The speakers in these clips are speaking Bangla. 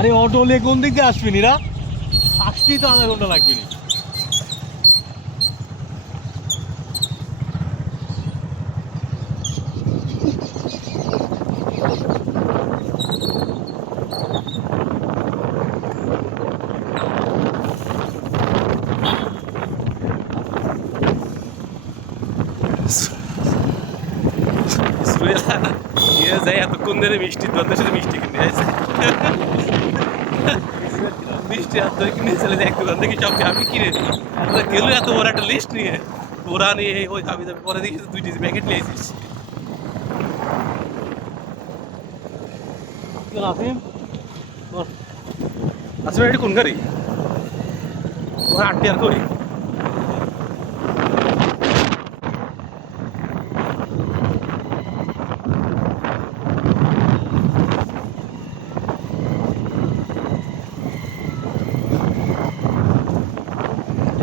আরে অটো নিয়ে কোন দিক দিয়ে আসবি নি রা? আসতেই তো আধা ঘন্টা লাগবে নি। এতক্ষণ ধরে মিষ্টির দোকানের সাথে মিষ্টি কিনে আছে। মিষ্টি হাত ধরে কিনে চলে এক দোকান থেকে সব আমি কিনেছি। আমরা গেল এত বড় একটা লিস্ট নিয়ে ওরা নিয়ে ওই দাবি দাবি পরে দেখি 2টি প্যাকেট নিয়েছিস। আসলে এটা কোন গাড়ি? ওরা 8 টাকার করি।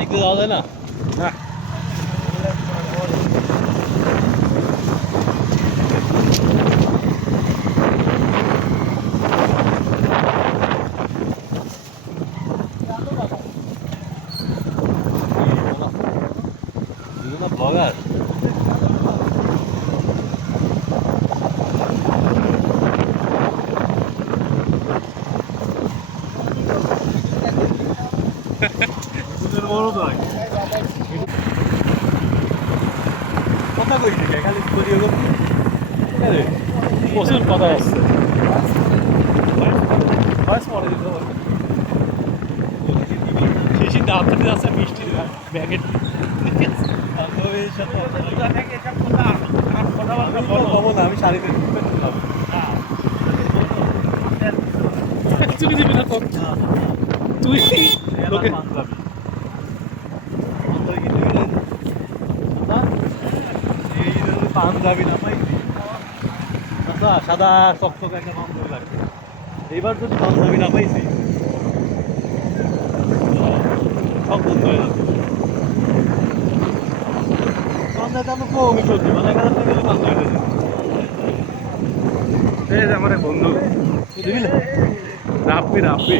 একটু যাওয়া যায় না? না। ব্লগার বড় তো কথা কইছি খালি প্রচুর কথা আসছে। শেষে দাঁত আছে মিষ্টি প্যাকেট। আমি শাড়িতে দিবি না তুই লোকে পাঞ্জাবি না পাইছি সাদা চকচকে একটা পাঞ্জাবি লাগবে। এইবার যদি পাঞ্জাবি না পাইছি সব বন্ধ হয়ে যাবে। কমই চলছে মানে 1000 টাকা পাঞ্জাবি আমার বন্ধু বুঝলি রাপি রাপি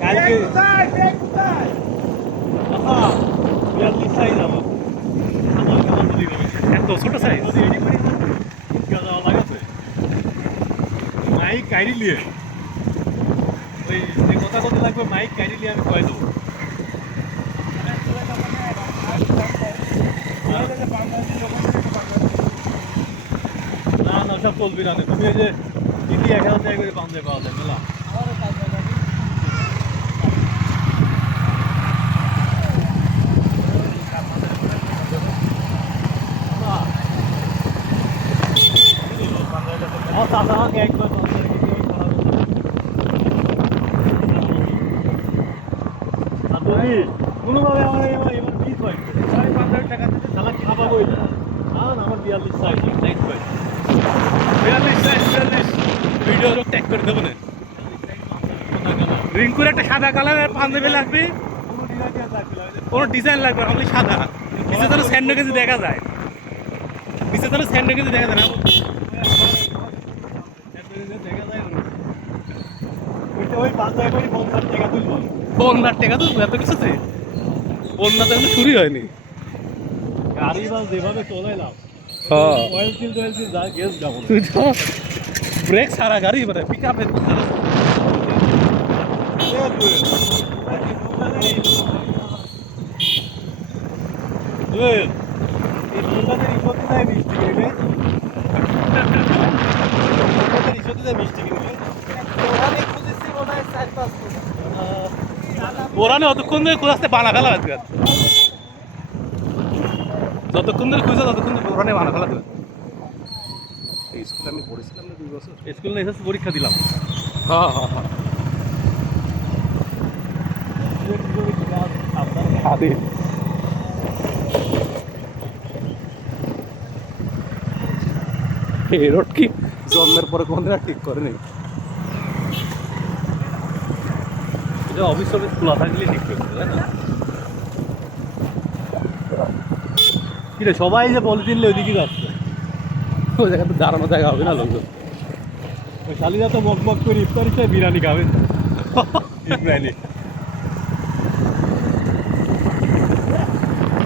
কালকে সাইজ আমার এত ছোট সাইজ লাগাচ্ছে মাইক কাইরি নিয়ে ওই যে কথা কথা লাগবে মাইক কাইরি নিয়ে আমি কয়ে দেবো। না না সব চলবি না তুমি এই যে দিদি 1000 টাকা করে পাঞ্জাবি পাওয়া যায় মেলা। আমাকে একবার কোনোভাবে আমার এবার মিস হয় 5,500 টাকা থেকে সালা খাবা বই না আমার 42 সাইজ নেক্সট ভাই 42 সাইজ 42 ভিডিও ট্যাগ করে দেবো না। রিঙ্কুর একটা সাদা কালারের পাঞ্জাবি লাগবে কোনো ডিজাইন লাগবে অনলি সাদা নিচে তাহলে স্যান্ডো কেজি দেখা যায় নিচে তাহলে স্যান্ডো কেজি দেখা যায় না ওই পাঞ্জাবি করে 50 টাকা তুলবো 50 টাকা তুলবো এত কিছুতে বন্যা তো এখনো শুরুই হয়নি। গাড়ি বাস যেভাবে চলাইলাম অয়েল সিল যা গ্যাস যাবো তুই তো ব্রেক সারা গাড়ি মানে পিক আপের ওরানে অতক্ষণ ধরে খুঁজতে বানা ফেলা লাগবে যতক্ষণ ধরে খুঁজে ততক্ষণ ধরে ওরানে বানা ফেলা দেবে। এই স্কুলে আমি পড়েছিলাম না 2 বছর স্কুলে এসে পরীক্ষা দিলাম। হ্যাঁ হ্যাঁ হ্যাঁ এই রোড কি জন্মের পরে কোনদিন আর ঠিক করেনি অফিস টফিস খোলা থাকলে ঠিক করছে তাই না? কি রে সবাই যে পলিথিন ওইদিকে যাচ্ছে ওই জায়গাতে দাঁড়ানো জায়গা হবে না লোকজন ওই শালিরা তো মগ করে ইফতারি খেয়ে বিরিয়ানি খাবেন বিরিয়ানি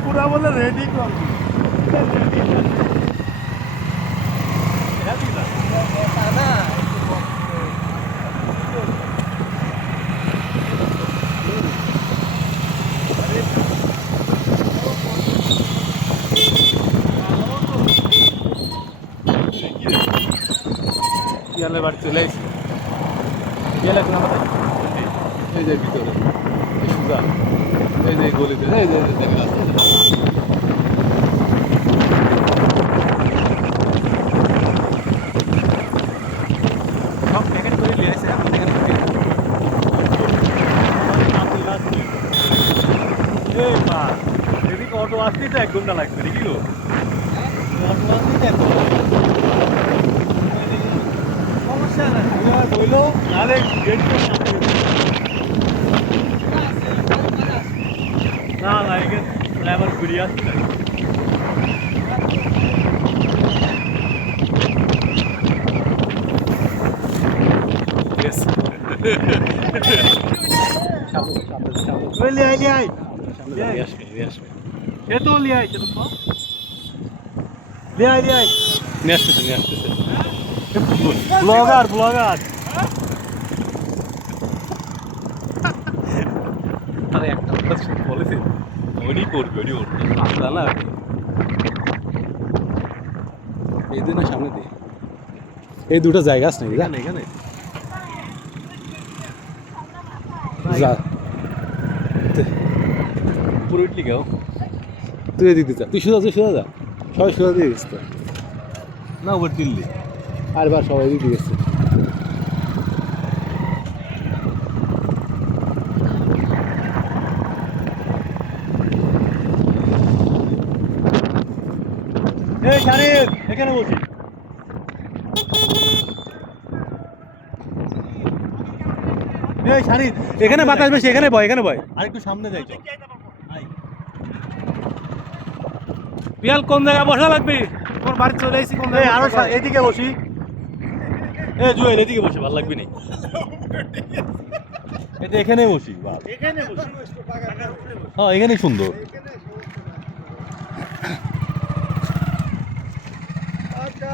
পুরা বলে রেডি করবি ইয়ালে বাড়ি চলে এসেছি ইয়ালে এখন আমাদের এই যে ভিতরে এই সুজা এই যে গলিতে এই যে দেখা আছে সব প্যাকেট করে নিয়ে আসে এই মা এদিকে অটো আসতেই তো 1 ঘন্টা লাগবে নাকি গো অটো আসতেই 1 ঘন্টা সমস্যা না বইলো নাহলে গেট না না এখানে ড্রাইভার ঘুরিয়ে আসছে না ব্লগার ব্লগার আরে একটা বলেছে ওই করবে ওই আসলা না এই দিনের সামনে দিয়ে এই দুটো জায়গা আছে নাকি এখানে এখানে যা পুরো ইটলি গাও তুই দিতে চা তুই সোজা যা সবাই সোজা দিয়ে গেছে না ওর দিল্লি আর বার সবাই দিয়ে গেছে এই শারিফ এখানে বসি এই শারিফ এখানে বাতাস বেশি এখানে বয় আরেকটু সামনে যাই তো পিয়াল কোন জায়গায় বসা লাগবে তোর বাড়ি চলে আইছি কোন জায়গায় আরো এদিকে বসি এই জুয়েল এদিকে বসে ভালো লাগবে না এটা এখানে বসি এখানে বসি হ্যাঁ এখানেই সুন্দর আচ্ছা